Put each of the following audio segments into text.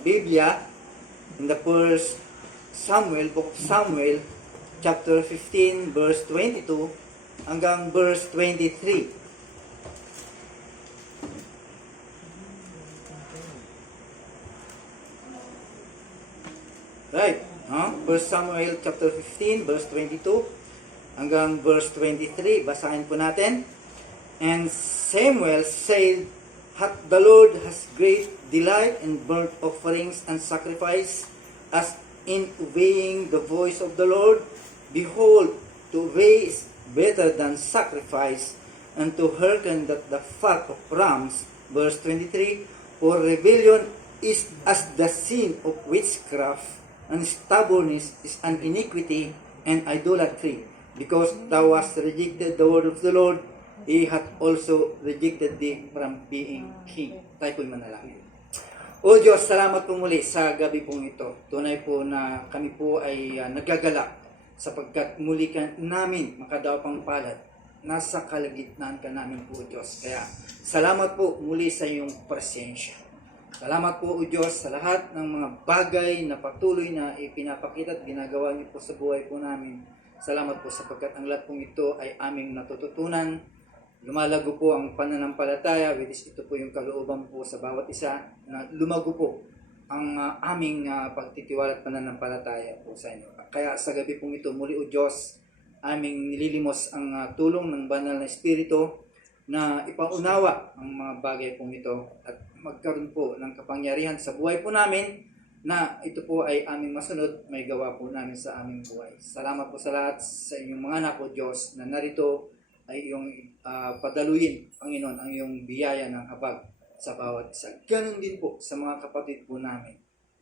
Biblia in the first Samuel, Book of Samuel, chapter 15, verse 22 hanggang verse 23. Right. First Samuel chapter 15, verse 22 hanggang verse 23. Basahin po natin. And Samuel said, the Lord has great delight in burnt offerings and sacrifice, as in obeying the voice of the Lord. Behold, to obey is better than sacrifice, and to hearken that the fat of rams. Verse 23, for rebellion is as the sin of witchcraft, and stubbornness is an iniquity and idolatry. Because thou hast rejected the word of the Lord, He hath also rejected thee from being king. Tayo po'y manalangin. O Diyos, salamat po muli sa gabi pong ito. Tunay po na kami po ay nagagalak sapagkat muli ka namin makadaupang palad. Nasa kalagitnaan ka namin po, Diyos. Kaya salamat po muli sa iyong presensya. Salamat po, O Diyos, sa lahat ng mga bagay na patuloy na ipinapakita at ginagawa niyo po sa buhay po namin. Salamat po sapagkat ang lahat pong ito ay aming natututunan. Lumalago po ang pananampalataya, which is ito po yung kalooban po sa bawat isa, na lumago po ang aming pagtitiwala at pananampalataya po sa inyo. Kaya sa gabi pong ito, muli O Diyos, aming nililimos ang tulong ng banal na Espiritu na ipaunawa ang mga bagay pong ito at magkaroon po ng kapangyarihan sa buhay po namin na ito po ay aming masunod, may gawa po namin sa aming buhay. Salamat po sa lahat sa inyong mga anak O Diyos na narito ay iyong padaluyin, Panginoon, ang iyong biyaya ng habag sa bawat isa. Ganon din po sa mga kapatid po namin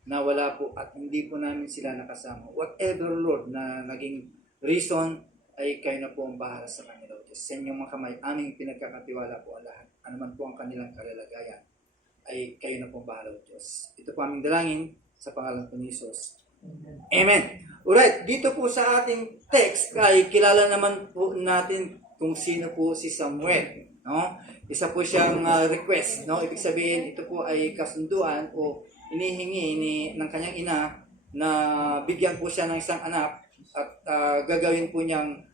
na wala po at hindi po namin sila nakasama. Whatever, Lord, na naging reason, ay kayo na po ang bahala sa kanila, O Diyos. Sa inyong mga kamay, aming pinagkakatiwala po ang lahat. Ano man po ang kanilang kalalagayan, ay kayo na po ang bahala, O Diyos. Ito po aming dalangin sa pangalan po ni Jesus. Amen. Alright, dito po sa ating text ay kilala naman po natin kung sino po si Samuel, no? Isa po siyang request, no? Ibig sabihin, ito po ay kasunduan o inihingi ng kanyang ina na bigyan po siya ng isang anak at gagawin po niyang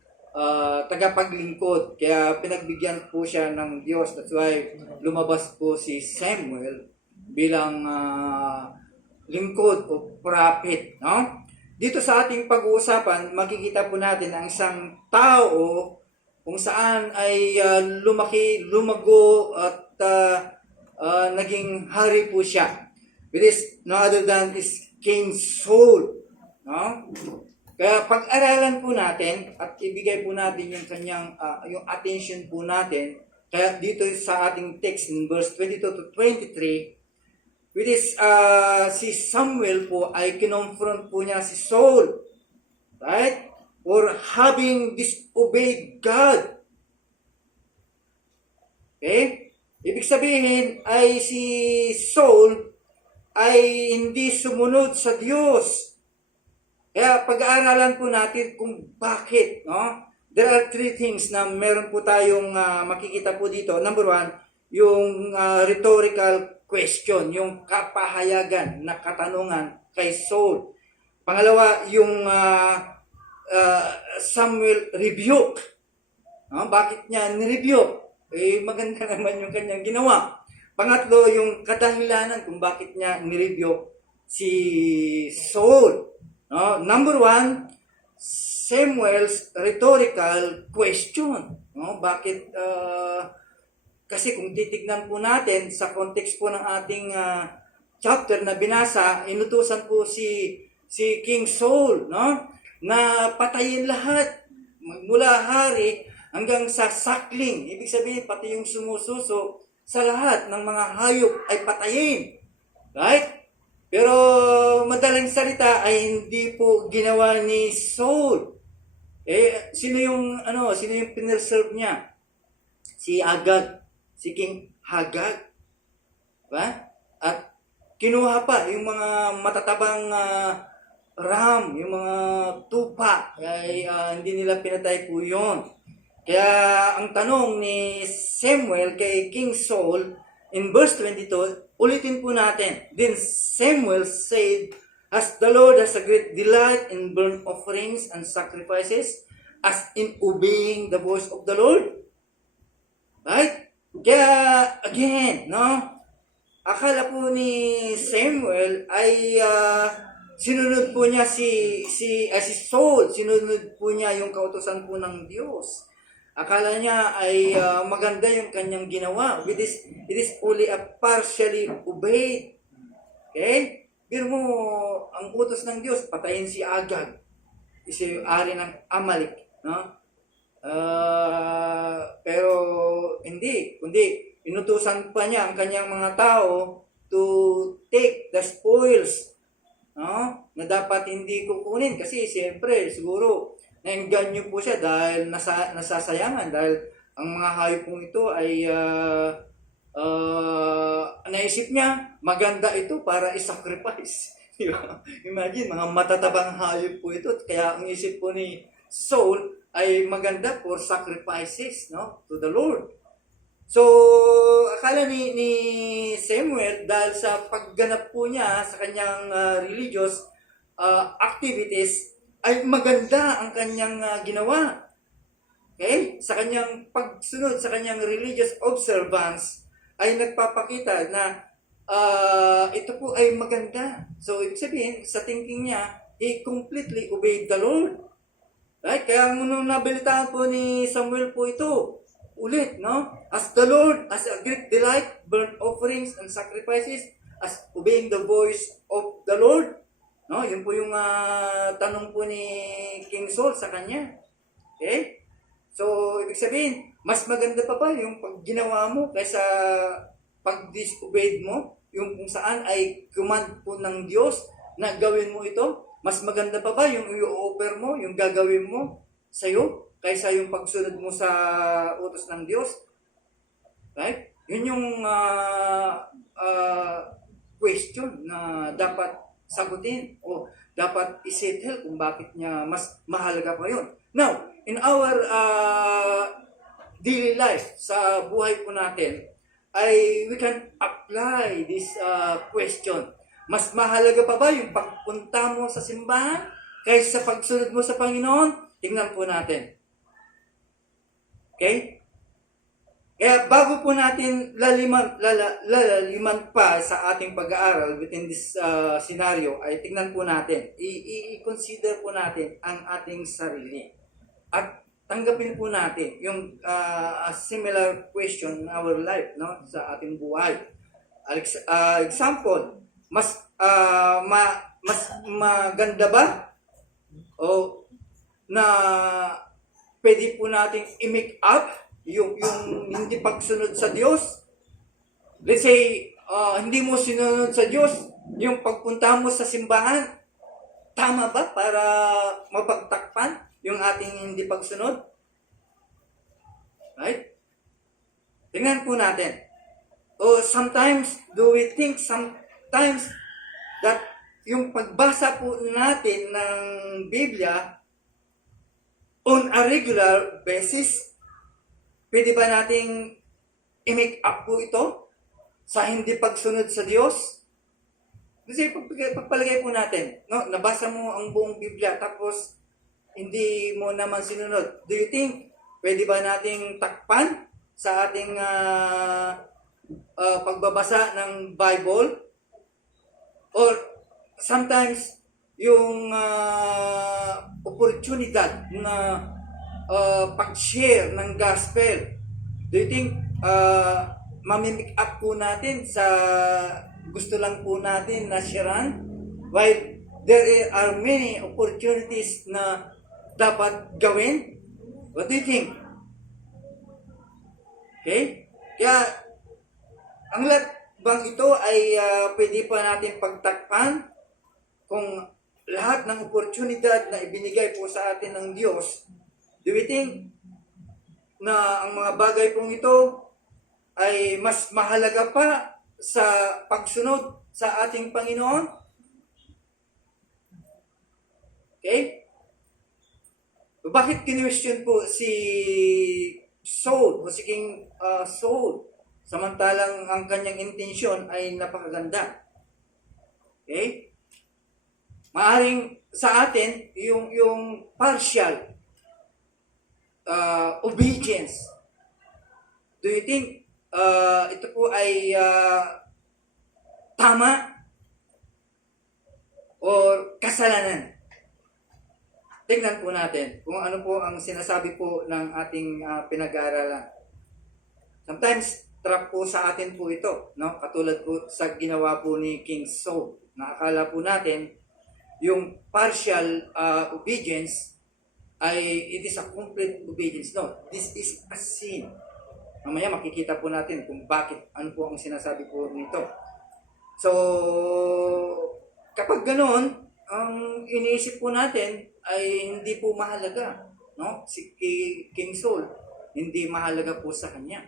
tagapaglingkod. Kaya pinagbigyan po siya ng Diyos. That's why lumabas po si Samuel bilang lingkod o prophet, no? Dito sa ating pag-uusapan, makikita po natin ang isang tao kung saan ay lumago at naging hari po siya. It is no other than is King Saul. No? Kaya pag-aralan po natin at ibigay po natin yung kanyang yung attention po natin. Kaya dito sa ating text in verse 22 to 23, which is si Samuel po ay kinonfront po niya si Saul. Right? Or having disobeyed God. Okay? Ibig sabihin ay si Saul ay hindi sumunod sa Diyos. Kaya pag-aaralan po natin kung bakit. No? There are three things na meron po tayong makikita po dito. Number one, yung rhetorical question, yung kapahayagan na katanungan kay Saul. Pangalawa, yung Samuel rebuke. No? Bakit niya nirebuke? Maganda naman yung kanyang ginawa. Pangatlo, yung kadahilanan kung bakit niya nirebuke si Saul. No? Number one, Samuel's rhetorical question. No? Bakit? Kasi kung titignan po natin sa context po ng ating chapter na binasa, inutusan po si King Saul, no? Na patayin lahat, mula hari hanggang sa sakling. Ibig sabihin, pati yung sumususo sa lahat ng mga hayop ay patayin. Right? Pero madaling salita ay hindi po ginawa ni Saul. Sino yung pinreserve niya? Si Agag, si King Hagag. Diba? At kinuha pa yung mga matatabang ram, yung mga tupa, ay hindi nila pinatay po yun. Kaya ang tanong ni Samuel kay King Saul, in verse 22, ulitin po natin. Then Samuel said, as the Lord has a great delight in burnt offerings and sacrifices, as in obeying the voice of the Lord. Right? Kaya, again, no? Akala po ni Samuel ay sinunod po niya si Saul, sinunod po niya yung kautusan po ng Diyos. Akala niya ay maganda yung kanyang ginawa. It is only a partially obeyed. Okay? Pero mo, ang utos ng Diyos, patayin si Agag. Isa yung ari ng Amalek. No? Pero hindi. Kundi, inutusan pa niya ang kanyang mga tao to take the spoils. No? Na dapat hindi kukunin. Kasi siyempre, siguro, naengganyo po siya dahil nasasayangan. Dahil ang mga hayop pong ito ay naisip niya, maganda ito para i-sacrifice. Imagine, mga matatabang hayop po ito. Kaya ang isip po ni Saul ay maganda for sacrifices, no, to the Lord. So, akala ni Samuel, dahil sa pagganap po niya sa kanyang religious activities, ay maganda ang kanyang ginawa. Okay? Sa kanyang pagsunod, sa kanyang religious observance, ay nagpapakita na ito po ay maganda. So, ibig sabihin, sa thinking niya, he completely obeyed the Lord. Right? Kaya nung nabalitaan po ni Samuel po ito, ulit, no? As the Lord, as a great delight, burnt offerings and sacrifices, as obeying the voice of the Lord. No? Yun po yung tanong po ni King Saul sa kanya. Okay? So, ibig sabihin, mas maganda pa ba yung pag ginawa mo kaysa pag-disobeyed mo, yung kung saan ay command po ng Diyos na gawin mo ito, mas maganda pa ba yung i-offer mo, yung gagawin mo sa'yo, kaysa yung pagsunod mo sa utos ng Diyos? Right? Yun yung question na dapat sagutin o dapat isettle kung bakit niya mas mahalaga pa yun. Now, in our daily life, sa buhay po natin, ay we can apply this question. Mas mahalaga pa ba yung pagpunta mo sa simbahan kaysa sa pagsunod mo sa Panginoon? Tingnan po natin. Okay? Kaya bago po natin lalaliman pa sa ating pag-aaral within this scenario, ay tingnan po natin, i-consider po natin ang ating sarili. At tanggapin po natin yung a similar question in our life, no, sa ating buhay. Example, mas maganda ba o na pwede po nating i-make up yung hindi pagsunod sa Diyos? Let's say, hindi mo sinunod sa Diyos, yung pagpunta mo sa simbahan, tama ba para mapagtakpan yung ating hindi pagsunod? Right? Tingnan po natin. O sometimes, do we think sometimes that yung pagbasa po natin ng Biblia on a regular basis, pwede ba nating i-make up po ito sa hindi pagsunod sa Diyos? Kasi pagpalagay po natin, no, nabasa mo ang buong Biblia tapos hindi mo naman sinunod. Do you think pwede ba nating takpan sa ating pagbabasa ng Bible? Or sometimes yung oportunidad na pag-share ng gospel, do you think mamimik up po natin sa gusto lang po natin na sharean? While there are many opportunities na dapat gawin? What do you think? Okay? Kaya, ang lahat bang ito ay pwede pa natin pagtakpan kung lahat ng oportunidad na ibinigay po sa atin ng Diyos? Do we think na ang mga bagay pong ito ay mas mahalaga pa sa pagsunod sa ating Panginoon? Okay? Bakit kinwestiyon po si Saul o si King Saul samantalang ang kanyang intensyon ay napakaganda. Okay? Maaring sa atin, yung partial obedience. Do you think ito po ay tama o kasalanan? Tingnan po natin kung ano po ang sinasabi po ng ating pinag-aaralan. Sometimes, trap po sa atin po ito, no? Katulad po sa ginawa po ni King Saul. Nakakala po natin, yung partial obedience ay it is a complete obedience. No, this is a sin. Mamaya makikita po natin kung bakit, ano po ang sinasabi po nito. So, kapag ganoon, ang iniisip po natin ay hindi po mahalaga, no? Si King Saul, hindi mahalaga po sa kanya.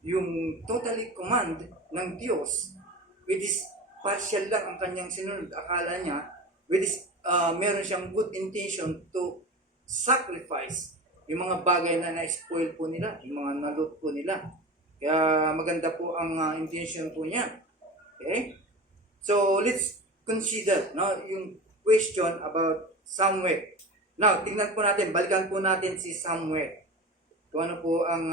Yung totally command ng Diyos, which is partial lang ang kanyang sinunod, akala niya, which is meron siyang good intention to sacrifice yung mga bagay na na-spoil po nila, yung mga na-loot po nila. Kaya maganda po ang intention po niya. Okay? So, let's consider, no, yung question about Samuel. Now, tingnan po natin, balikan po natin si Samuel. Kung ano po ang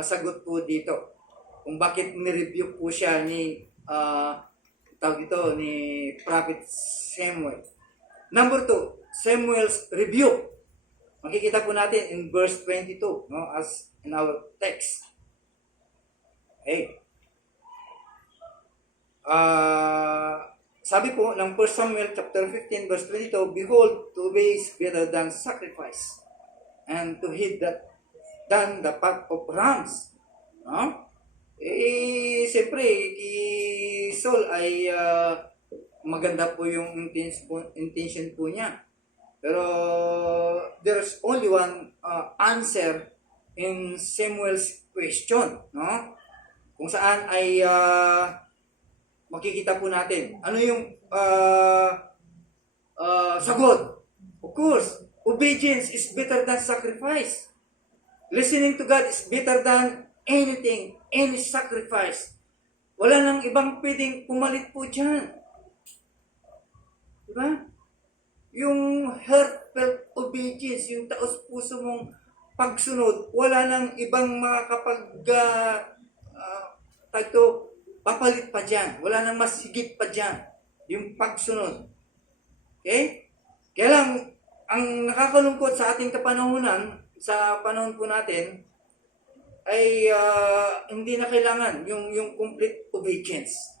sagot po dito. Kung bakit ni-review po siya ni ni Prophet Samuel. Number 2, Samuel's review. Makikita po natin in verse 22, no, as in our text. Okay. Sabi po ng 1 Samuel chapter 15 verse 22, behold, to obey is better than sacrifice, and to heed than the fat of rams. No? Siyempre, kay Saul ay maganda po yung intention po niya. Pero there's only one answer in Samuel's question, no? Kung saan ay makikita po natin. Ano yung sagot? Of course, obedience is better than sacrifice. Listening to God is better than anything, any sacrifice. Wala nang ibang pwedeng pumalit po dyan. Diba? Yung heartfelt obedience, yung taos-puso mong pagsunod, wala nang ibang makakapag papalit pa dyan. Wala nang mas higit pa dyan. Yung pagsunod. Okay? Kaya lang, ang nakakalungkot sa ating kapanahunan, sa panahon po natin, ay hindi na kailangan yung complete obedience.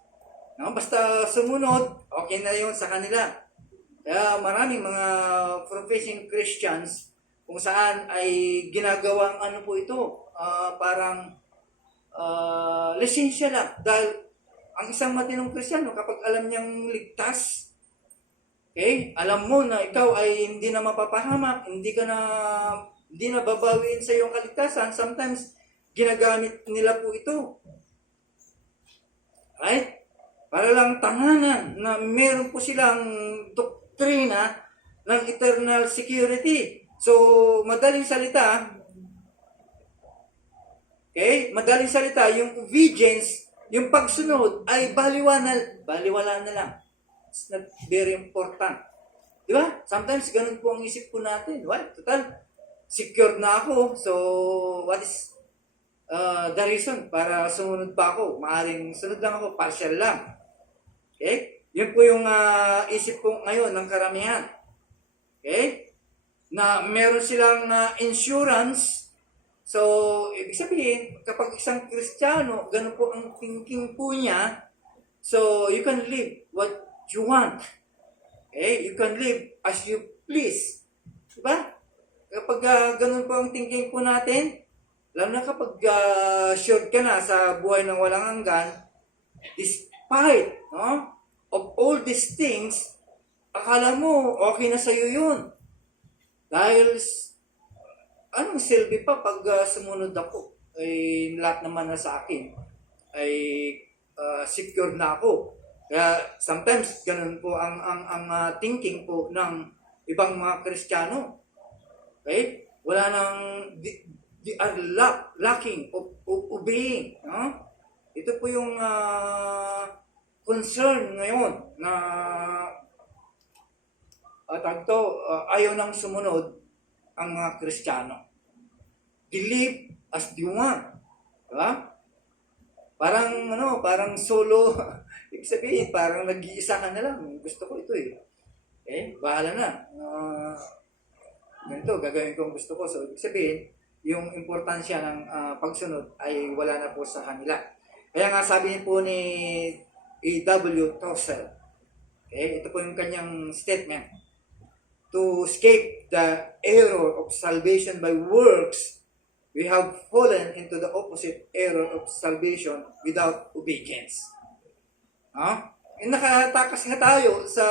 No? Basta sumunod, okay na yun sa kanila. Kaya maraming mga professing Christians kung saan ay ginagawang ano po ito, parang lisensya lang. Dahil ang isang matinong Kristiyano, kapag alam niyang ligtas, okay, alam mo na ikaw ay hindi na mapapahamak, hindi na babawiin sa iyong kaligtasan, sometimes ginagamit nila po ito. Right? Para lang tanganan na meron po silang doktrina ng eternal security. So, madaling salita, yung obedience, yung pagsunod ay baliwala na lang. It's not very important. Di ba? Sometimes ganun po ang isip po natin. Well, total, secure na ako. So, what is the reason para sumunod pa ako? Maaring sunod lang ako, partial lang. Okay? Yun po yung isip po ngayon ng karamihan. Okay? Na meron silang insurance. So, ibig sabihin, kapag isang Kristiyano, ganun po ang thinking po niya, so you can live what you want. Okay? You can live as you please. Diba? Kapag ganun po ang thinking po natin, lalo na kapag sure ka na sa buhay ng walang hanggan, despite of all these things, akala mo okay na sa'yo yun. Dahil anong silbi pa pag sumunod ako? Ay lahat naman na sa akin ay secure na ako. Kaya sometimes ganun po ang thinking po ng ibang mga Kristiyano. Okay? Wala nang they are lacking of obeying. No? Ito po yung concern ngayon na ayaw nang sumunod ang mga Kristiyano. Believe as they want. Diba? Parang solo. Ibig sabihin, parang nag-iisa ka na lang. Gusto ko ito eh. Bahala na. Ganito, gagawin ko ang gusto ko. So, ibig sabihin, yung importansya ng pagsunod ay wala na po sa kanila. Kaya nga sabihin po ni A.W. Tozer, ito po yung kanyang statement, to escape the error of salvation by works, we have fallen into the opposite error of salvation without obedience. Nakatakas nga tayo sa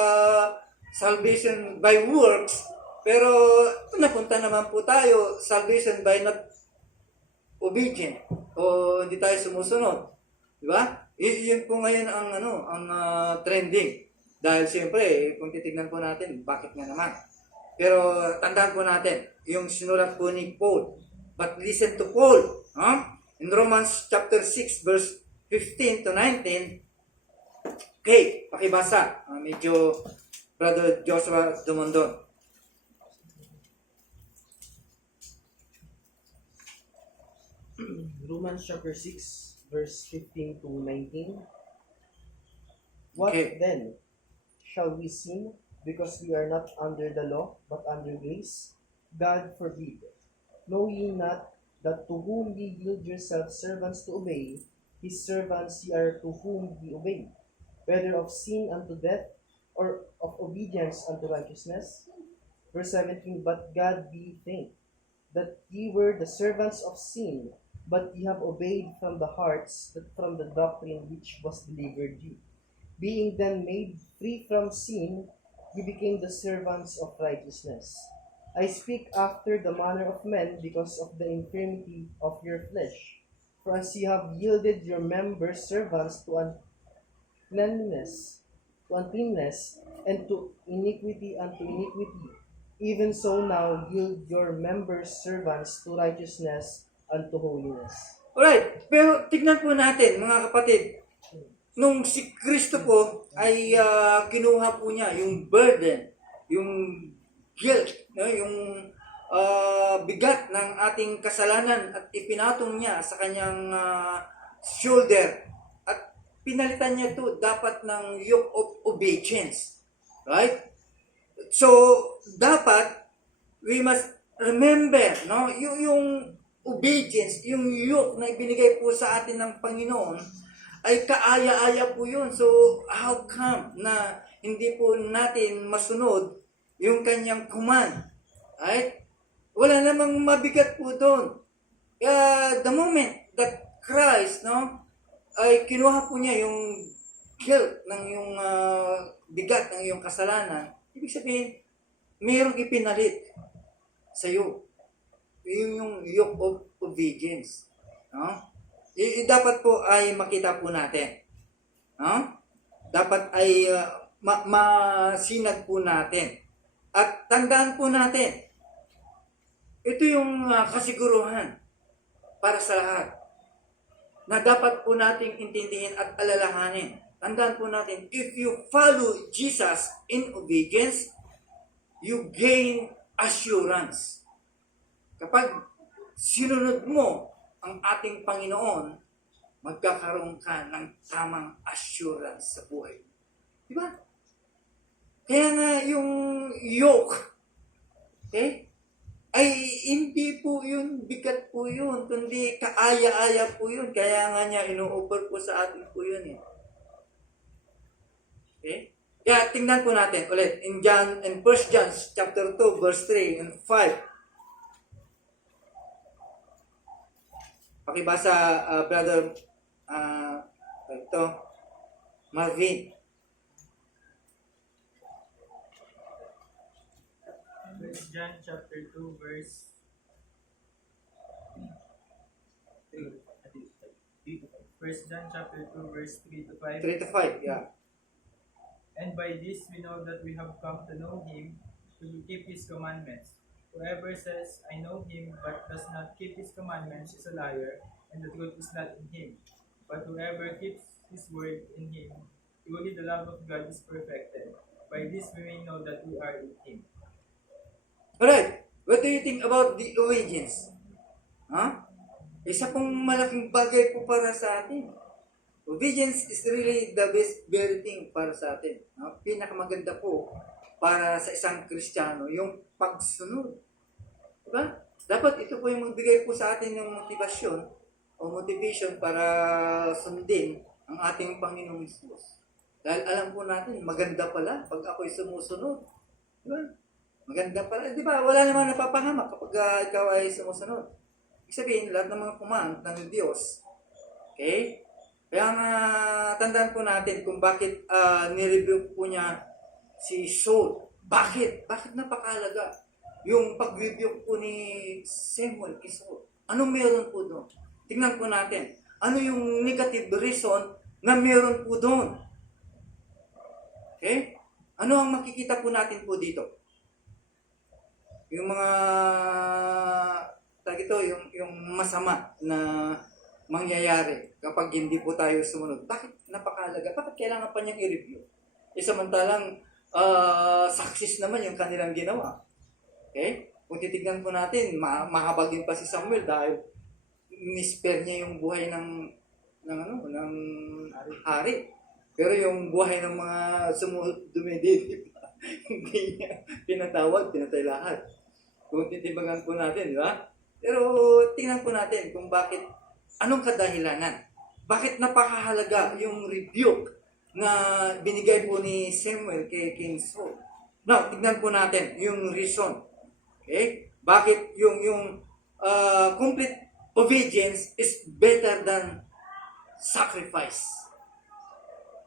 salvation by works, pero napunta naman po tayo salvation by not obedient o hindi tayo sumusunod. Di ba? Yun po ngayon ang trending. Dahil siyempre, kung titignan po natin, bakit nga naman? Pero tandaan po natin, yung sinulat po ni Paul. But listen to Paul. In Romans chapter 6, verse 15 to 19. Okay, pakibasa. Medyo Brother Joshua Dumondon. Romans chapter 6, verse 15 to 19. What Okay. then? Shall we sin because we are not under the law, but under grace? God forbid. Know ye not that to whom ye yield yourselves servants to obey, his servants ye are to whom ye obey, whether of sin unto death, or of obedience unto righteousness? Verse 17, But God be thanked, that ye were the servants of sin, but ye have obeyed from the hearts, that from the doctrine which was delivered you. Being then made free from sin, ye became the servants of righteousness. I speak after the manner of men, because of the infirmity of your flesh. For as ye have yielded your members servants to uncleanness, and to iniquity unto iniquity, even so now yield your members servants to righteousness unto holiness. Alright, pero tignan po natin mga kapatid, nung si Kristo po ay kinuha po niya yung burden, yung guilt, yung bigat ng ating kasalanan at ipinatong niya sa kanyang shoulder at pinalitan niya ito dapat ng yoke of obedience. Right? So, dapat we must remember, yung obedience, yung yoke na ibinigay po sa atin ng Panginoon ay kaaya-aya po yun. So, how come na hindi po natin masunod yung kanyang command? Right? Wala namang mabigat po doon. Kaya, the moment that Christ, ay kinuha po niya yung guilt ng yung bigat ng iyong kasalanan, ibig sabihin, mayroong ipinalit sa iyo. Yun yung yoke of obedience. Dapat po ay makita po natin. Dapat ay masinag po natin. At tandaan po natin, ito yung kasiguruhan para sa lahat na dapat po nating intindihin at alalahanin. Tandaan po natin, if you follow Jesus in obedience, you gain assurance. Kapag sinunod mo ang ating Panginoon, magkakaroon ka ng tamang assurance sa buhay. Di ba? Kaya nga yung yoke, ay hindi po yun, bigat po yun, kundi kaaya-aya po yun. Kaya nga niya, ino-offer po sa atin po yun. Kaya tingnan po natin ulit, in 1 John chapter 2, verse 3 and 5. Pakibasa, brother, Marvin. 1 John chapter 2 verse 3. 1 John chapter 2 verse 3 to 5. 3 to 5, yeah. And by this we know that we have come to know him, to keep his commandments. Whoever says, I know him, but does not keep his commandments is a liar, and the truth is not in him. But whoever keeps his word in him, truly the love of God is perfected. By this we may know that we are in him. Alright, what do you think about the obedience? Ha? Isa pong malaking bagay po para sa atin. Obedience is really the best very thing para sa atin. No? Pinakamaganda po para sa isang Kristiyano, yung pagsunod. Diba? Dapat ito po yung magbigay po sa atin ng motivasyon o motivation para sundin ang ating Panginoong Hesus. Dahil alam po natin, maganda pala pag ako'y sumusunod. Diba? Maganda pala. Di ba? Wala namang napapahamak kapag ikaw ay sumusunod. Ibig sabihin, lahat ng mga command ng Diyos. Okay? Kaya nga, tandaan po natin kung bakit nirebuke po niya si Saul. Bakit? Bakit napakahalaga? Yung pag-rebuke po ni Samuel kay Saul. Anong meron po doon? Tingnan po natin. Ano yung negative reason na meron po doon? Okay? Ano ang makikita po natin po dito? Yung mga yung masama na mangyayari kapag hindi po tayo sumunod. Bakit napakahalaga? Bakit kailangan pa niyang i-review? Samantalang success naman yung kanilang ginawa. Okay? Kung titignan po natin, mahabagin pa si Samuel dahil nispare niya yung buhay ng hari. Pero yung buhay ng mga dumididip, hindi niya pinatay lahat. Kung titibagan po natin, di ba? Pero tingnan po natin kung bakit, anong kadahilanan? Bakit napakahalaga yung rebuke na binigay po ni Samuel kay King Saul? Now, tignan po natin yung reason. Okay? Bakit yung complete obedience is better than sacrifice?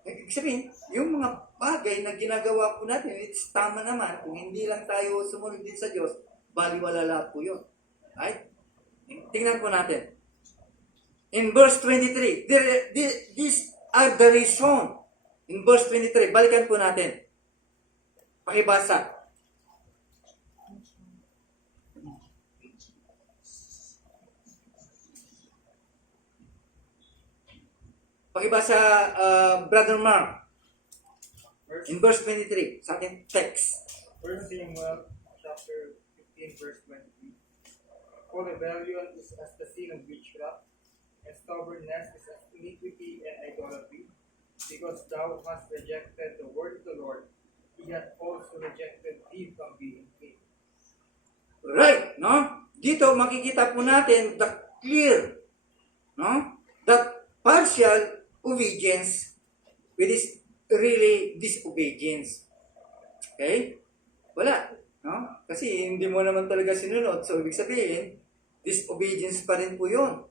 Ibig sabihin, yung mga bagay na ginagawa po natin, it's tama naman. Kung hindi lang tayo sumunod din sa Diyos, baliwala lahat po yun. Right? Tingnan po natin. In verse 23, these are the reason. In verse 23, balikan po natin. Pakibasa. Pakibasa, Brother Mark. In verse 23, sa ating text. 1 Samuel chapter 15 verse 23. For rebellion is as the sin of witchcraft, and stubbornness is as iniquity and idolatry. Because thou hast rejected the word of the Lord, he hath also rejected thee from being king. Right, no? Dito makikita po natin the clear, no? That partial obedience with is really disobedience. Okay? Wala, no? Kasi hindi mo naman talaga sinunod. So, ibig sabihin, disobedience pa rin po yun.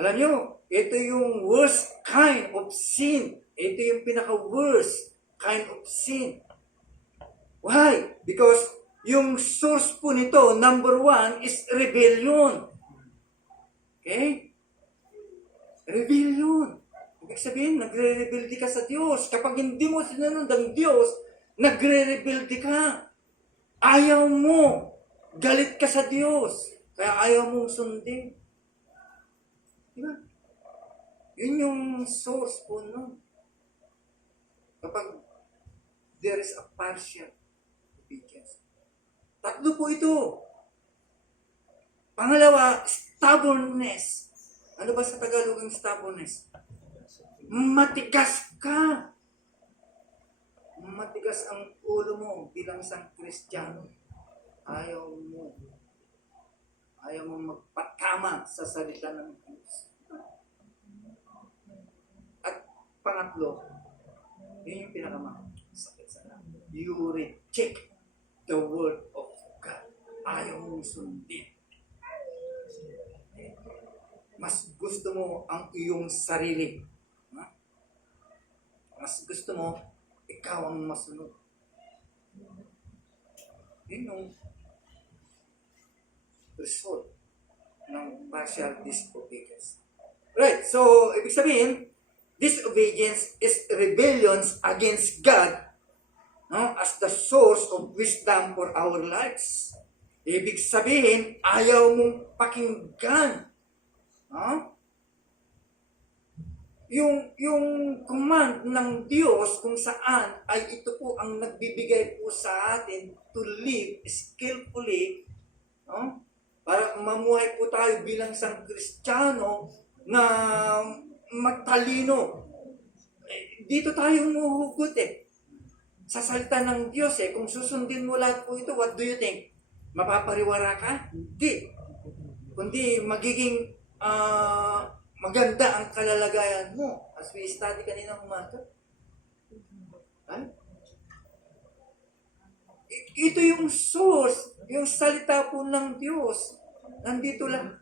Alam nyo, ito yung worst kind of sin. Ito yung pinaka-worst kind of sin. Why? Because yung source po nito, number one, is rebellion. Okay? Rebellion. Ibig sabihin, nagre-rebelde ka sa Diyos. Kapag hindi mo sinunod ang Diyos, nagre-rebelde ka. Ayaw mo. Galit ka sa Diyos. Kaya ayaw mong sundin. Diba? Yun yung source po nun. Kapag there is a partial obedience. Tatlo po ito. Pangalawa, stubbornness. Ano ba sa Tagalog ang stubbornness? Matigas ka. Matigas ang ulo mo bilang isang Kristiyano. Ayaw mo magpatama sa salita ng Diyos. At pangatlo, yun yung pinakamasakit sa lahat. You reject the word of God. Ayaw mong sundin. Mas gusto mo ang iyong sarili. Mas gusto mo, ikaw ang masunod. Yun yung result ng partial disobedience. Right, so, ibig sabihin, disobedience is rebellion against God, no, as the source of wisdom for our lives. Ibig sabihin, ayaw mong pakinggan. No? Yung command ng Diyos kung saan ay ito po ang nagbibigay po sa atin to live skillfully, no? Para mamuhay po tayo bilang isang Kristiyano na magtalino. Dito tayo humuhugot sa salita ng Diyos Kung susundin mo lahat po ito, what do you think? Mapapariwara ka? Hindi. Kundi magiging maganda ang kalalagayan mo as we study kanina umaga. Ito yung source, yung salita po ng Diyos. Nandito lang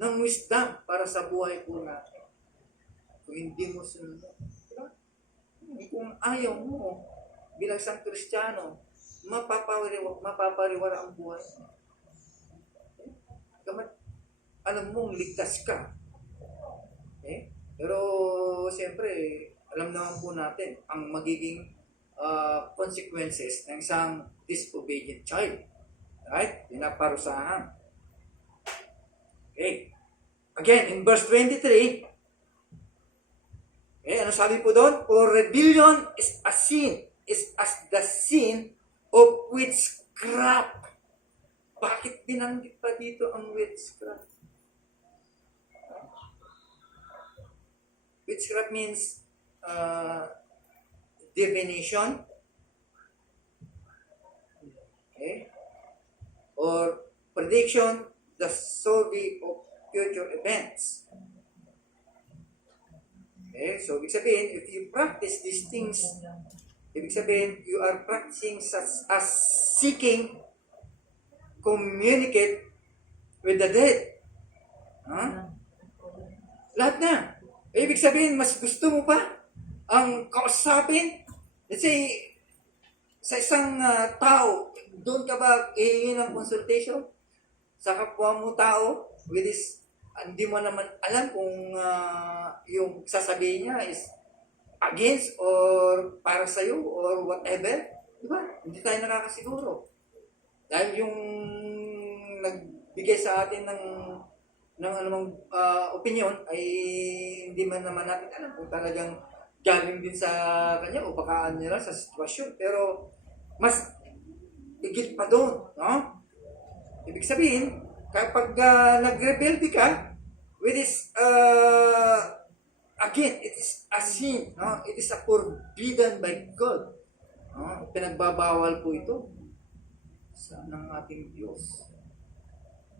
ng wisdom para sa buhay po natin. Kung hindi mo sunod, kung ayaw mo bilang isang Kristiyano, mapapariwara ang buhay. Alam mong ligtas ka. Pero siyempre, alam naman po natin ang magiging consequences ng isang disobedient child. Right? Pinaparusahan. Okay. Again, in verse 23, ano sabi po doon? For rebellion is a sin, is as the sin of witchcraft. Bakit binanggit pa dito ang witchcraft? Witchcraft means divination, or prediction, the survey of future events. So ibig sabihin, if you practice these things, ibig sabihin, you are practicing such as seeking communicate with the dead. Lahat na. Ibig sabihin, mas gusto mo pa ang kausapin? Let's say, sa isang tao, doon ka ba hihingi ng consultation? Sa kapwa mo tao, with this, hindi mo naman alam kung yung sasabihin niya is against or para sa'yo or whatever. Diba? Hindi tayo nakakasiguro. Dahil yung nagbigay sa atin ng anumang opinion ay hindi man naman natin alam kung talagang galing din sa kanya o baka nila sa sitwasyon. Pero mas higit pa doon. No? Ibig sabihin, kapag nag-rebelde ka, with this, again, it is a sin. No? It is a forbidden by God. No? Pinagbabawal po ito ng ating Diyos.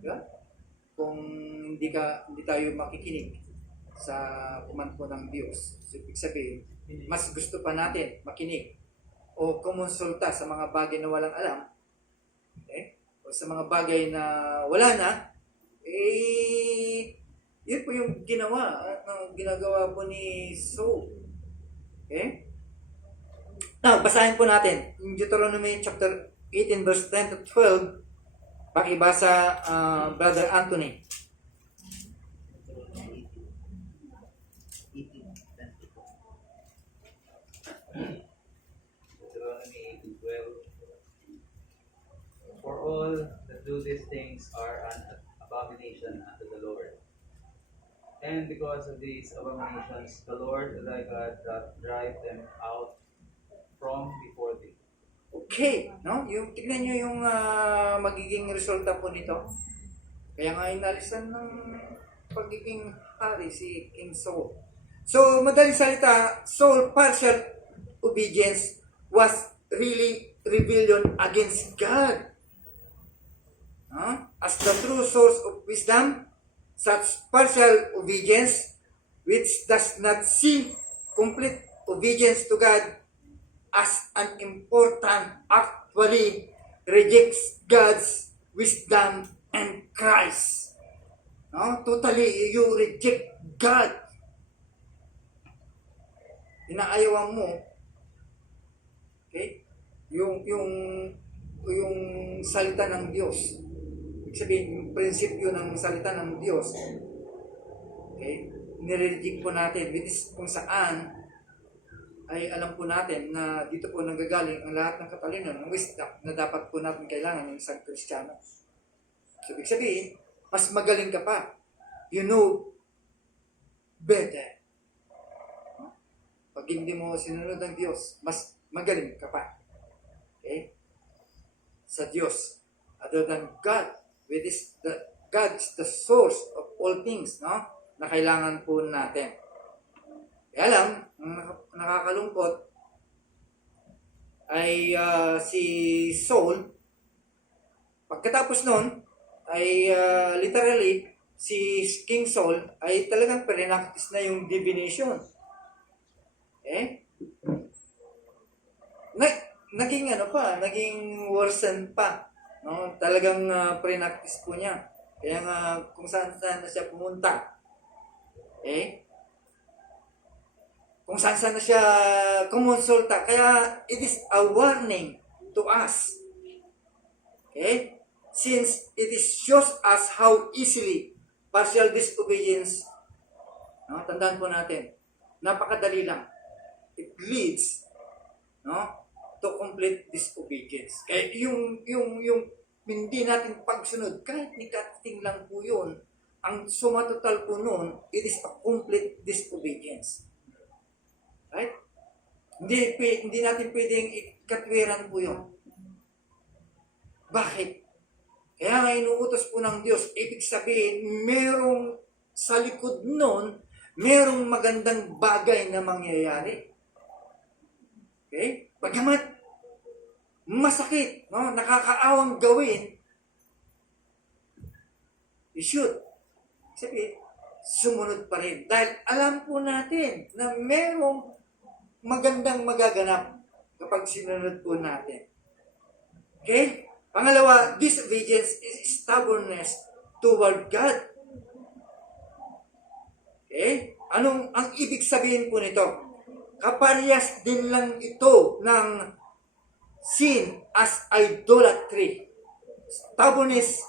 Yeah? Kung hindi tayo makikinig sa command po ng Diyos. So, ibig sabihin, mas gusto pa natin makinig o kumonsulta sa mga bagay na walang alam, o sa mga bagay na wala na, yun po yung ginagawa po ni Saul. Now, basahin po natin yung Deuteronomy chapter 18 verse 10 to 12. Pakibasa, Brother Anthony. Deuteronomy 18:12. For all that do these things are an abomination unto the Lord. And because of these abominations, the Lord thy God doth drive them out from before thee. Okay, no? Yung tignan niyo yung magiging resulta po nito. Kaya nga inalisan ng pagiging hari si King Saul. So, madaling salita, Saul partial obedience was really rebellion against God. As the true source of wisdom, such partial obedience, which does not see complete obedience to God as an important, actually rejects God's wisdom and Christ. No? Totally, you reject God. Inaayawan mo, yung salita ng Diyos. Ibig sabihin, yung prinsipyo ng salita ng Diyos. Nire-reject po natin, kung saan ay alam po natin na dito po nanggagaling ang lahat ng katalinuhan, ng wisdom na dapat po natin kailangan ng isang Kristiyano. So, ibig sabihin, mas magaling ka pa. You know better. Pag hindi mo sinunod ng Diyos, mas magaling ka pa. Okay? Sa Diyos. Other than God. God is the source of all things, no? Na kailangan po natin. Kaya lang, nakakalungkot ay si Saul, pagkatapos nun, ay literally, si King Saul ay talagang perinaktis na yung divination. Naging worsen pa. No? Talagang perinaktis po niya. Kaya nga, kung saan na siya pumunta, kung saan na siya kumonsulta. Kaya it is a warning to us. Okay? Since it is shows us how easily partial disobedience, no? Tandaan po natin, napakadali lang. It leads, no, to complete disobedience. Kaya yung hindi natin pagsunod, kahit ni kating lang po yun, ang sumatotal po nun, it is a complete disobedience. Right? Hindi natin pwedeng ikatwiran po yun. Bakit? Kaya nga inuutos po ng Diyos, ibig sabihin, merong sa likod nun, merong magandang bagay na mangyayari. Okay? Pagkamat masakit, no? Nakakaawang gawin, you should. Sabihin, sumunod pa rin. Dahil alam po natin na merong magandang magaganap kapag sinunod po natin. Okay? Pangalawa, disobedience is stubbornness toward God. Okay? Ang ibig sabihin po nito? Kaparehas din lang ito ng sin as idolatry. Stubbornness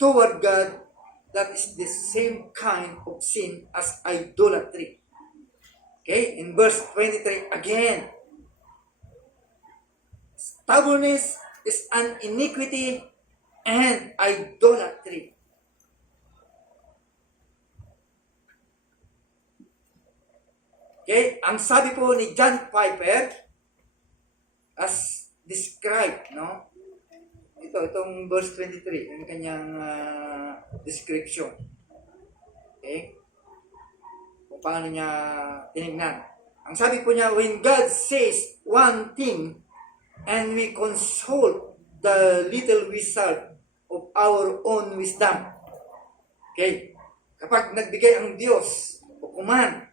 toward God, that is the same kind of sin as idolatry. Okay? In verse 23, again, stubbornness is an iniquity and idolatry. Okay? Ang sabi po ni John Piper, as described, no? Itong verse 23, yung kanyang description. Okay? Kung paano niya tinignan. Ang sabi po niya, when God says one thing, and we consult the little wizard of our own wisdom. Okay? Kapag nagbigay ang Diyos, hukuman,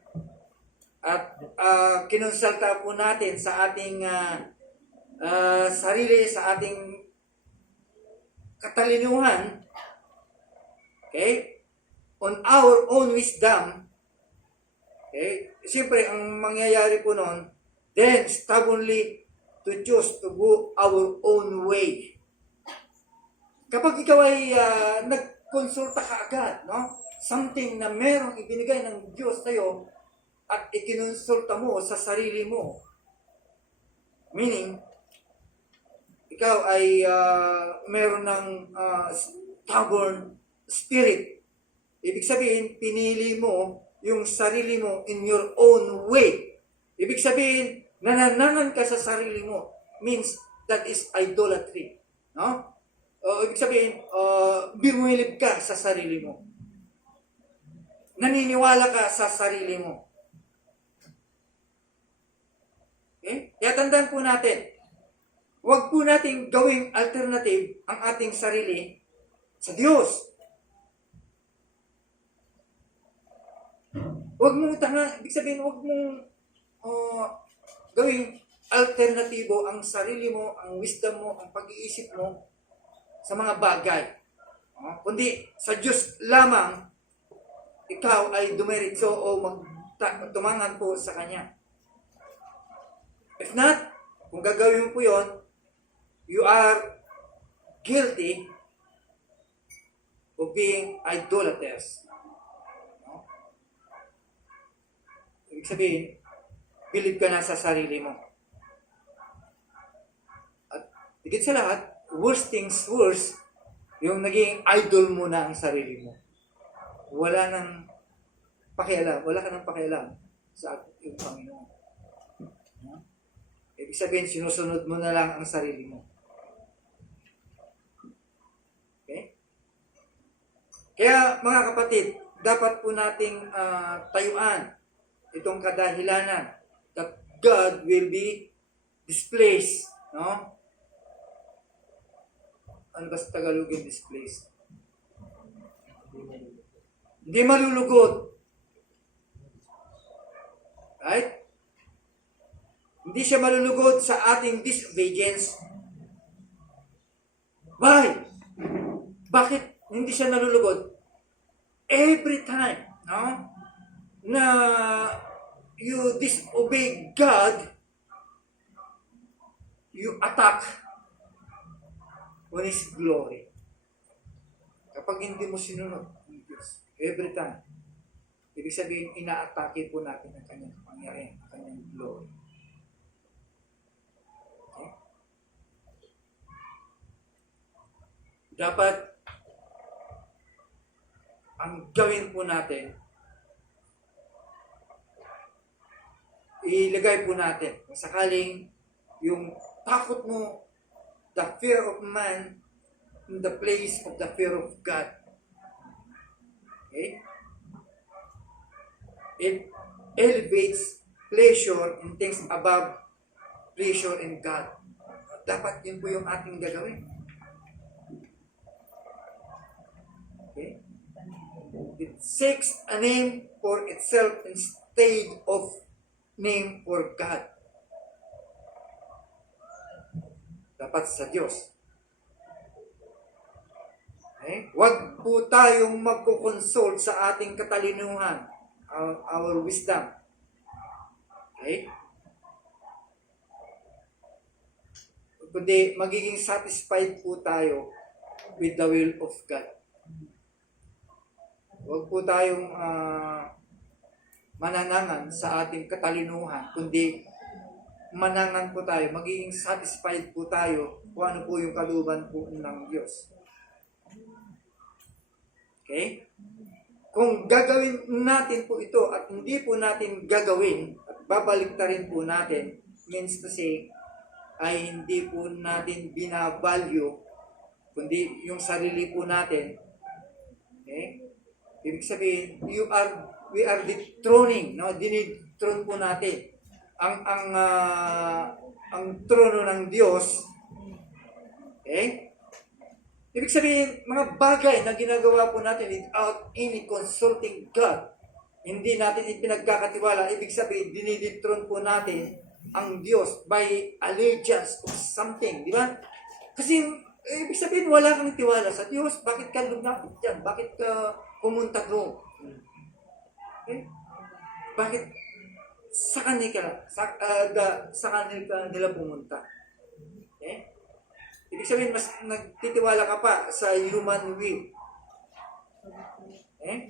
at kinonsulta po natin sa ating sarili, sa ating katalinuhan, okay, on our own wisdom, okay, siyempre, ang mangyayari po nun, then stubbornly to choose to go our own way. Kapag ikaw ay nagkonsulta ka agad, no? Something na merong ibinigay ng Diyos sa'yo at ikinonsulta mo sa sarili mo. Meaning, ikaw ay meron ng stubborn spirit. Ibig sabihin, pinili mo yung sarili mo in your own way. Ibig sabihin, nananangan ka sa sarili mo. Means, that is idolatry. No? Ibig sabihin, bumilib ka sa sarili mo. Naniniwala ka sa sarili mo. Okay? Kaya tandaan po natin, huwag po nating gawing alternative ang ating sarili sa Diyos. Huwag mong ibig sabihin, huwag mong gawing alternatibo ang sarili mo, ang wisdom mo, ang pag-iisip mo sa mga bagay. Kundi sa Diyos lamang, ikaw ay dumiretso o tumangan po sa Kanya. If not, kung gagawin mo po yun, you are guilty of being idolaters. No? Ibig sabihin, believe ka na sa sarili mo. At higit sa lahat, worst things worst, yung naging idol mo na ang sarili mo. Wala nang pakialam, wala ka nang pakialam sa yung Panginoon. No? Ibig sabihin, sinusunod mo na lang ang sarili mo. Okay? Kaya mga kapatid, dapat po nating tayuan itong kadahilanan that God will be displaced. No? Ano ba sa Tagalog yung displaced? Hindi malulugod. Right? Hindi siya malulugod sa ating disobedience. Why? Bakit hindi siya nalulugod? Every time, no? Na you disobey God, you attack on His glory. Kapag hindi mo sinunod ang Diyos, every time, ibig sabihin, ina-atake po natin ang kanyang pangyarihan, ang kanyang glory. Okay? Dapat, ang gawin po natin, ilagay po natin, kung sakaling yung takot mo, the fear of man, in the place of the fear of God. Okay? It elevates pleasure in things above pleasure in God. Dapat yun po yung ating gagawin. Okay? It seeks a name for itself instead of name for God. Dapat sa Diyos. Okay? Huwag po tayong magkukonsult sa ating katalinuhan, our wisdom. Okay? Kundi magiging satisfied po tayo with the will of God. Huwag po tayong mananangan sa ating katalinuhan, kundi manangan po tayo, magiging satisfied po tayo kung ano po yung kalooban po ng Diyos. Okay? Kung gagawin natin po ito at hindi po natin gagawin at babaliktarin po natin, means to say, ay hindi po natin binavalue, kundi yung sarili po natin. Okay? Ibig sabihin, we are dethroning, no? Dinithrone po natin ang trono ng Diyos. Okay? Ibig sabihin, mga bagay na ginagawa po natin without any consulting God, hindi natin ipinagkakatiwala. Ibig sabihin, dinidethrone po natin ang Diyos by allegiance of something. Di ba? Kasi, ibig sabihin, wala kang tiwala sa Diyos. Bakit ka lumapit dyan? Bakit ka pumunta doon? Okay? Bakit sa kanila nila pumunta? Okay? Ibig sabihin, mas nagtitiwala ka pa sa human will. Okay?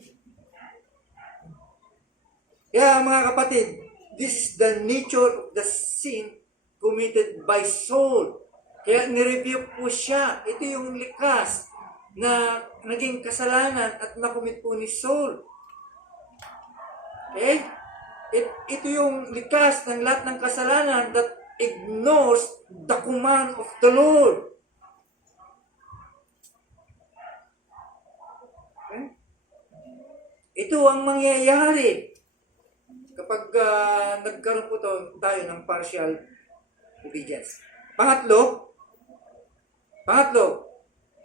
Kaya mga kapatid, this is the nature of the sin committed by Saul. Kaya nirebuke po siya. Ito yung likas na naging kasalanan at nakumit po ni Saul. Okay? Ito yung likas ng lahat ng kasalanan that ignores the command of the Lord. Okay? Ito ang mangyayari kapag nagkaroon po tayo ng partial obedience. Pangatlo,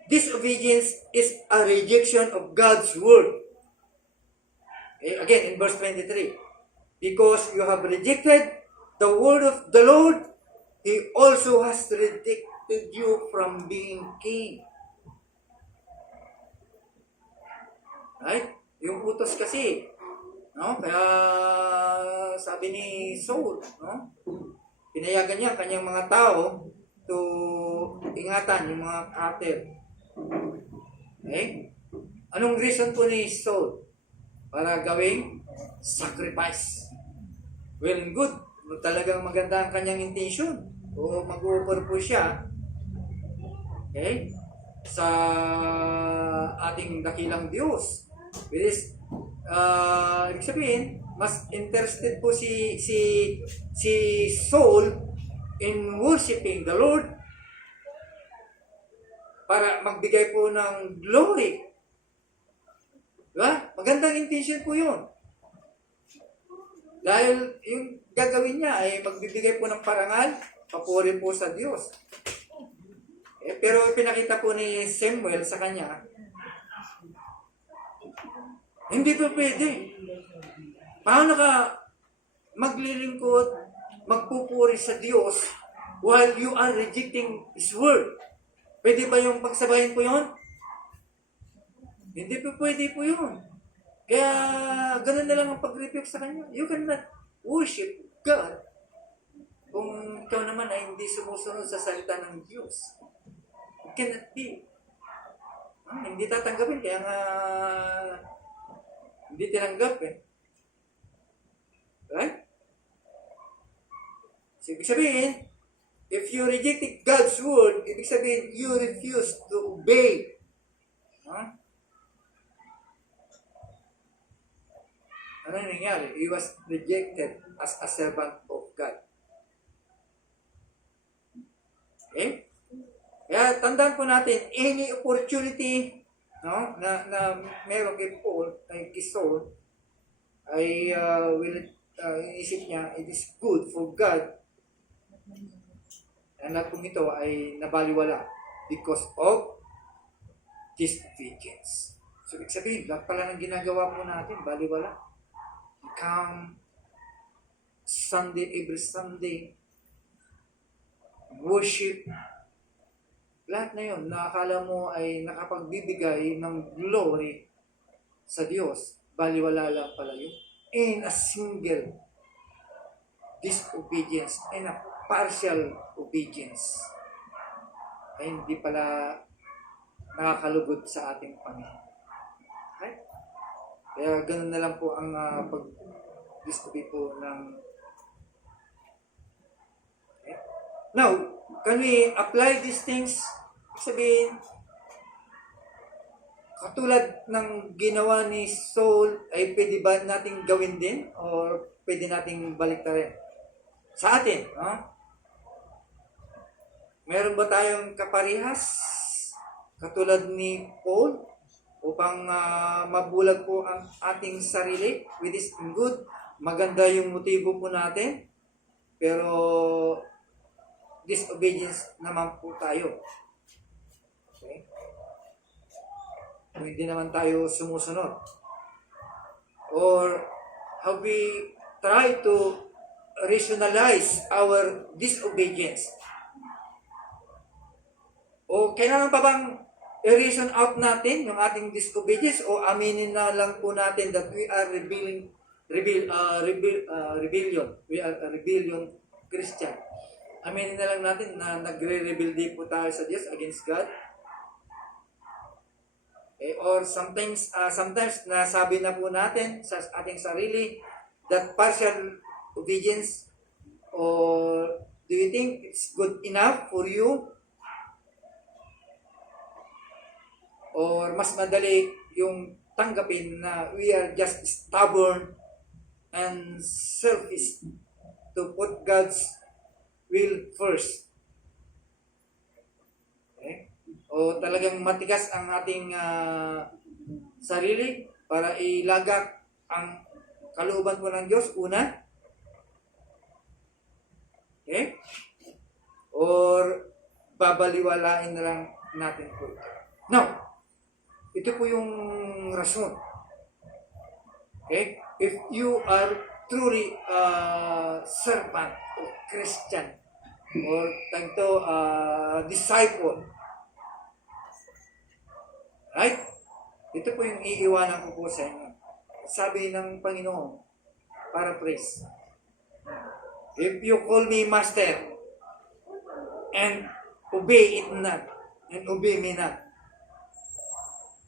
disobedience is a rejection of God's word. Okay, again, in verse 23, because you have rejected the word of the Lord, He also has rejected you from being king. Right? Yung utos kasi, no? Kaya sabi ni Saul, no? Pinayagan niya kanyang mga tao to ingatan yung mga cattle. Okay? Anong reason po ni Saul? Para gawing sacrifice. Well and good. talagang maganda ang kanyang intention o mag-offer po siya, okay, sa ating dakilang Diyos. Which is, ibig sabihin, mas interested po si Saul in worshiping the Lord para magbigay po ng glory. Diba? Magandang intention po yun. Dahil yung gagawin niya ay magbibigay po ng parangal, papuri po sa Diyos. Pero pinakita po ni Samuel sa kanya, hindi po pwede. Paano ka maglilingkod, magpupuri sa Diyos while you are rejecting His word? Pwede ba yung pagsabayin po yun? Hindi po pwede po yun. Kaya ganun na lang ang pag-reflect sa kanya. You cannot worship God kung ikaw naman ay hindi sumusunod sa salita ng Diyos. It cannot be. Hindi tatanggapin. Kaya nga hindi tinanggap eh. Right? So, ibig sabihin, if you rejected God's word, ibig sabihin, you refuse to obey. Ano nangyari? He was rejected as a servant of God. Okay? Kaya tandaan po natin, any opportunity na meron kay Paul, kay Saul, ay inisip niya, it is good for God na kung ito ay nabaliwala because of disobedience. So, ibig sabihin, lahat pala ng ginagawa po natin, baliwala. Come Sunday, every Sunday, worship, lahat na yun, nakakala mo ay nakapagbibigay ng glory sa Diyos, baliwala lang pala yun. In a single disobedience, in a partial obedience, ay hindi pala nakakalugod sa ating Panginoon. Okay? Kaya ganun na lang po ang pag-disobey po ng... Okay? Now, can we apply these things? Sabihin, katulad ng ginawa ni Saul, ay pwede ba nating gawin din? Or pwede nating baliktarin? Sa atin, meron ba tayong kaparihas? Katulad ni Paul? Upang mabulag po ang ating sarili, which is good, maganda yung motibo po natin, pero disobedience naman po tayo. Okay? Kung hindi naman tayo sumusunod. Or have we tried to rationalize our disobedience? O kailangan pa bang i-reason out natin yung ating disobedience o aminin na lang po natin that we are rebellion. We are a rebellion Christian. Aminin na lang natin na nagre-rebel din po tayo sa Diyos against God. Or sometimes nasabi na po natin sa ating sarili that partial obedience, or do you think it's good enough for you? Or mas madali yung tanggapin na we are just stubborn and selfish to put God's will first. Okay? O talagang matigas ang ating sarili para ilagak ang kalooban po ng Diyos una. Okay? Or babaliwalain na lang natin po ito. Now, ito po yung rason. Okay? If you are truly a servant or Christian or disciple, right? Ito po yung iiwanan ko po sa inyo. Sabi ng Panginoon, paraphrase, if you call me master and obey it not, and obey me not,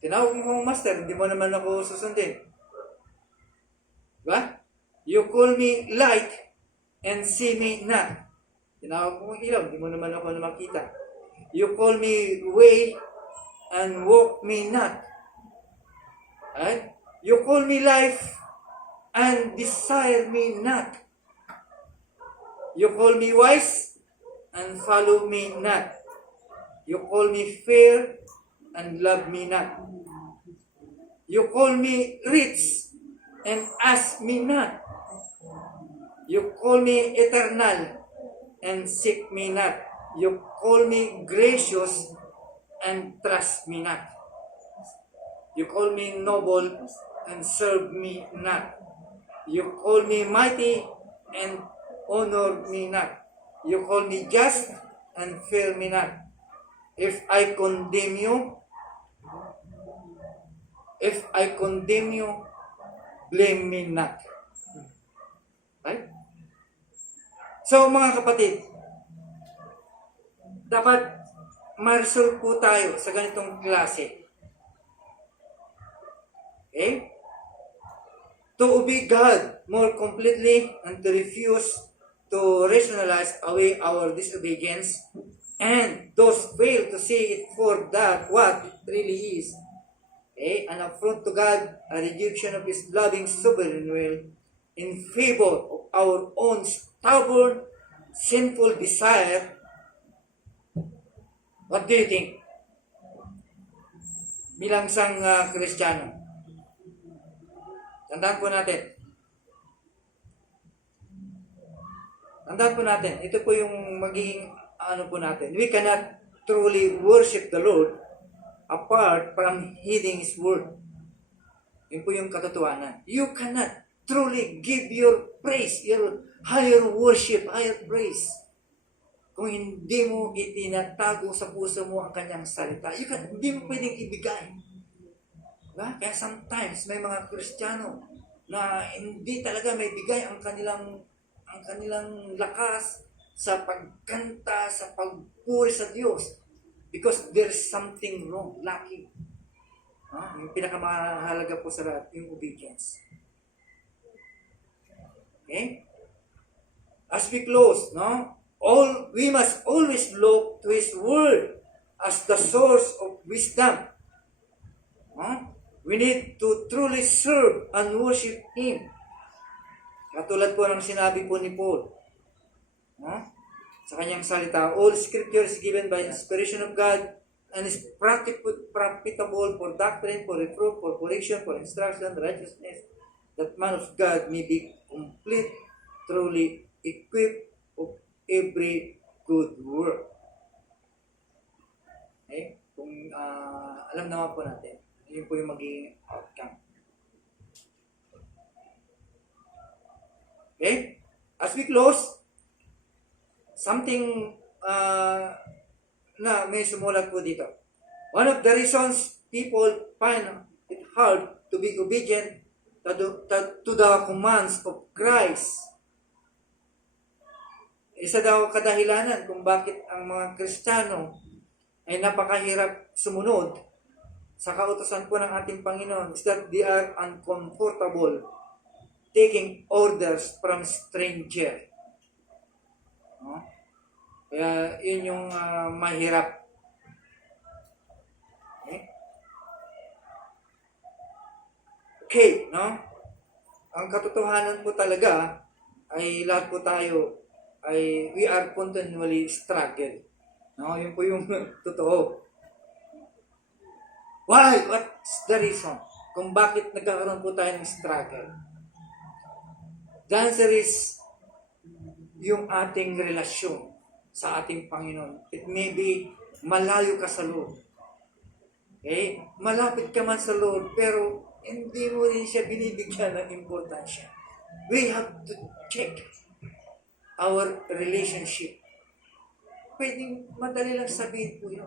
tinawag mo kong master, hindi mo naman ako susundin. Diba? You call me light and see me not. Tinawag ko ang ilaw, di mo naman ako na makita. You call me way and walk me not. Right? You call me life and desire me not. You call me wise and follow me not. You call me fair and love me not. You call me rich and ask me not. You call me eternal and seek me not. You call me gracious and trust me not. You call me noble and serve me not. You call me mighty and honor me not. You call me just and fear me not. If I condemn you, blame me not. Right? So mga kapatid, dapat ma-resolve po tayo sa ganitong klase. Okay? To obey God more completely and to refuse to rationalize away our disobedience, and those fail to see it for that what it really is. Okay? An affront to God, a rejection of His loving sovereign will in favor of our own stubborn, sinful desire. What do you think? Bilang isang Kristiyano. Tandaan po natin, ito po yung magiging ano po natin. We cannot truly worship the Lord apart from heeding His word. Yun po yung katotohanan. You cannot truly give your praise, your higher worship, higher praise, kung hindi mo itinatago sa puso mo ang kanyang salita. Hindi mo pwedeng ibigay. Diba? Kaya sometimes may mga Kristiyano na hindi talaga may bigay ang kanilang lakas sa pagkanta, sa pagpuri sa Diyos, because there's something wrong, lacking. Yung pinakamahalaga po sa lahat, yung obedience. Okay? As we close, we must always look to His Word as the source of wisdom. We need to truly serve and worship Him. Katulad po ng sinabi po ni Paul sa kanyang salita, all Scripture is given by inspiration of God and is profitable for doctrine, for reproof, for correction, for instruction, righteousness, that man of God may be complete, truly equipped of every good work. Okay? Kung alam naman po natin, yun po yung magiging outcome. Okay? As we close, something na may sumulat po dito. One of the reasons people find it hard to be obedient to the commands of Christ, isa daw kadahilanan kung bakit ang mga Kristiyano ay napakahirap sumunod sa kautusan po ng ating Panginoon is that they are uncomfortable taking orders from stranger. Kaya yun yung mahirap. Okay, ang katotohanan po talaga ay lahat po tayo ay we are continually struggle. Yun po yung totoo. Why? What's the reason? Kung bakit nagkakaroon po tayo ng struggle? The answer is yung ating relasyon sa ating Panginoon. It may be malayo ka sa Lord. Okay? Malapit ka man sa Lord, pero hindi mo rin siya binibigyan ng importansya. We have to check our relationship. Pwedeng madali lang sabihin po yun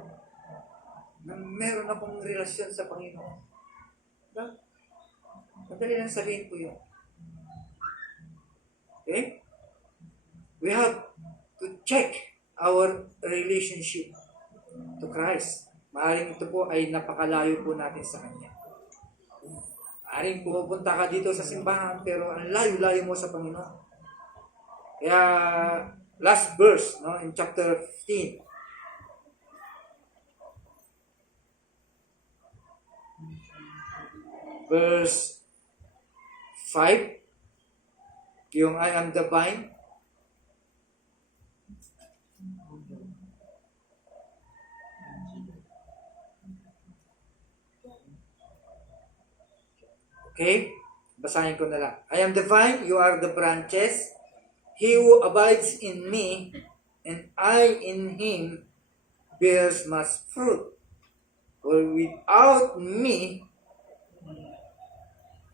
na meron akong relasyon sa Panginoon. Diba? Madali lang sabihin po yun. Okay? We have to check our relationship to Christ. Maaaring ito po ay napakalayo po natin sa Kanya. Maaaring pupunta ka dito sa simbahan pero ang layo-layo mo sa Panginoon. Kaya, last verse, no, in chapter 15. Verse 5, yung I am the vine. Okay? Basahin ko na lang. I am the vine, you are the branches. He who abides in me, and I in him, bears much fruit. For without me,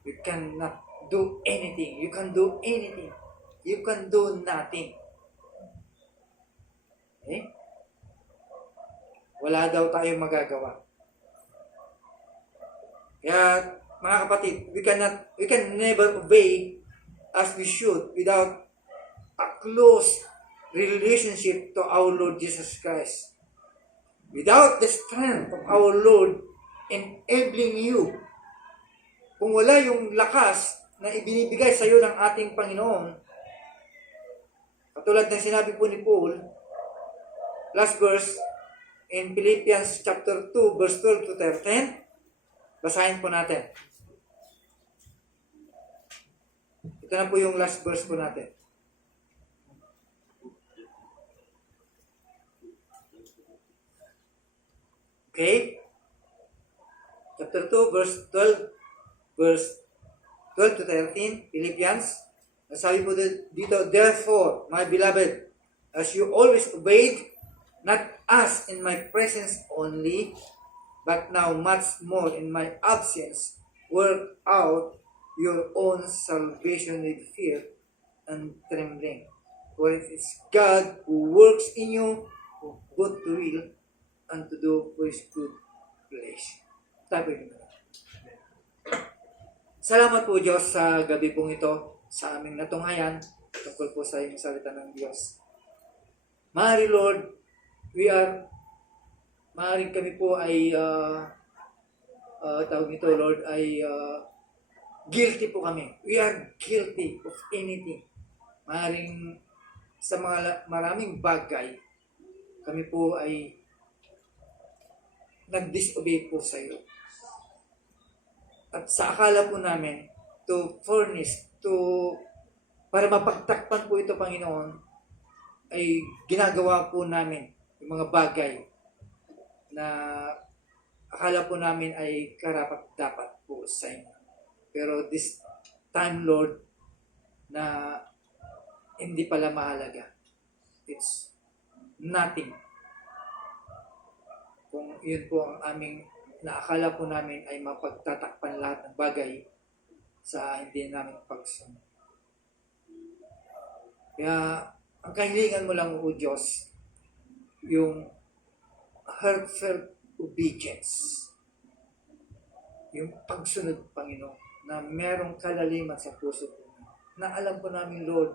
you cannot do anything. You can do anything. You can do nothing. Okay? Wala daw tayong magagawa. Kaya, mga kapatid, we can never obey as we should without a close relationship to our Lord Jesus Christ. Without the strength of our Lord enabling you, kung wala yung lakas na ibinibigay sa iyo ng ating Panginoon, katulad ng sinabi po ni Paul, last verse, in Philippians chapter 2, verse 12 to 13, basahin po natin. Ito na po yung last verse po natin. Okay? Chapter 2, verse 12 to 13, Philippians. Sabi po dito, therefore, my beloved, as you always obeyed, not as in my presence only, but now much more in my absence, work out your own salvation with fear and trembling. For it is God who works in you both to will and to do for His good pleasure. Tabi naman. Salamat po Diyos sa gabi pong ito, sa aming natunghayan, tungkol po sa iyong salita ng Diyos. Maaari Lord, maaaring kami po ay, tawag nito Lord, ay guilty po kami. We are guilty of anything. Maaaring sa mga maraming bagay, kami po ay nag-disobey po sa iyo. At sa akala po namin, para mapagtakpan po ito, Panginoon, ay ginagawa po namin yung mga bagay na akala po namin ay karapat-dapat po sa inyo. Pero this time, Lord, na hindi pala mahalaga. It's nothing. Kung yun po ang aming naakala po namin ay mapagtatakpan lahat ng bagay sa hindi namin pagsunod. Kaya, ang kahilingan mo lang, O Diyos, yung heartfelt obedience. Yung pagsunod, Panginoon, na merong kalaliman sa puso po. Na alam po namin, Lord,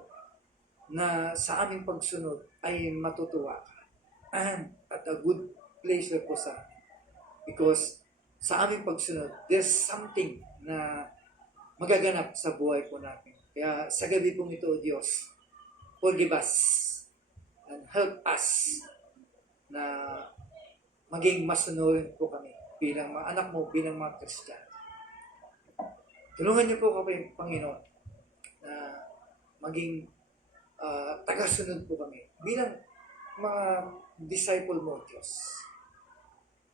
na sa aming pagsunod ay matutuwa ka. And at a good pleasure po sa amin. Because sa aming pagsunod, there's something na magaganap sa buhay po natin. Kaya sa gabi pong ito, O Diyos, forgive us and help us na maging masunurin po kami bilang mga anak mo, bilang mga Kristiyano. Tulungan niyo po kami, Panginoon, na maging tagasunod po kami bilang mga disciple mo, Diyos.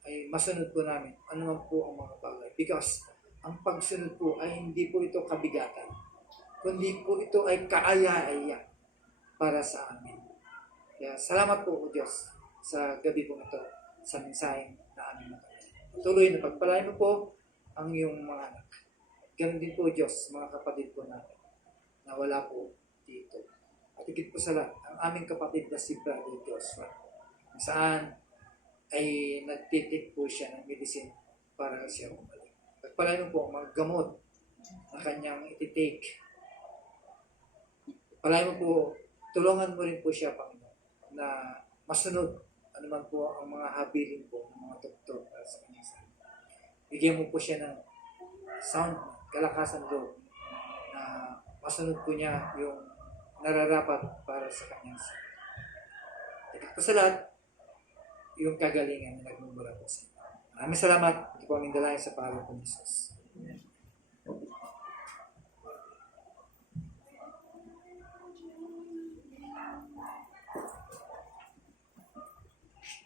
Ay masunod po namin anuman po ang mga bagay. Because ang pagsunod po ay hindi po ito kabigatan, kundi po ito ay kaaya-aya para sa amin. Kaya salamat po, O Diyos, sa gabi po ito, sa mensaheng na aming natanggap. Tuloy na pagpalain mo po ang iyong mga anak. Ganun din po, Diyos, mga kapatid po natin na wala po dito. At higit po sa lahat, ang aming kapatid na si Brother Joshua, saan ay nagtitik po siya ng medicine para siya umalik. Pagpalain mo po ang mga gamot na kanyang ititake. Pagpalain mo po, tulungan mo rin po siya, Panginoon, na masunod anuman po ang mga habilin po ng mga doktor para sa kanyang sarili. Bigyan mo po siya ng sound, kalakasan loob na masunod po niya yung nararapat para sa kanyang salita. Higit po sa lahat, yung kagalingan na nagmumula po sa inyo. Maraming salamat. Ito po aming dalayan sa pangalan po ni Jesus.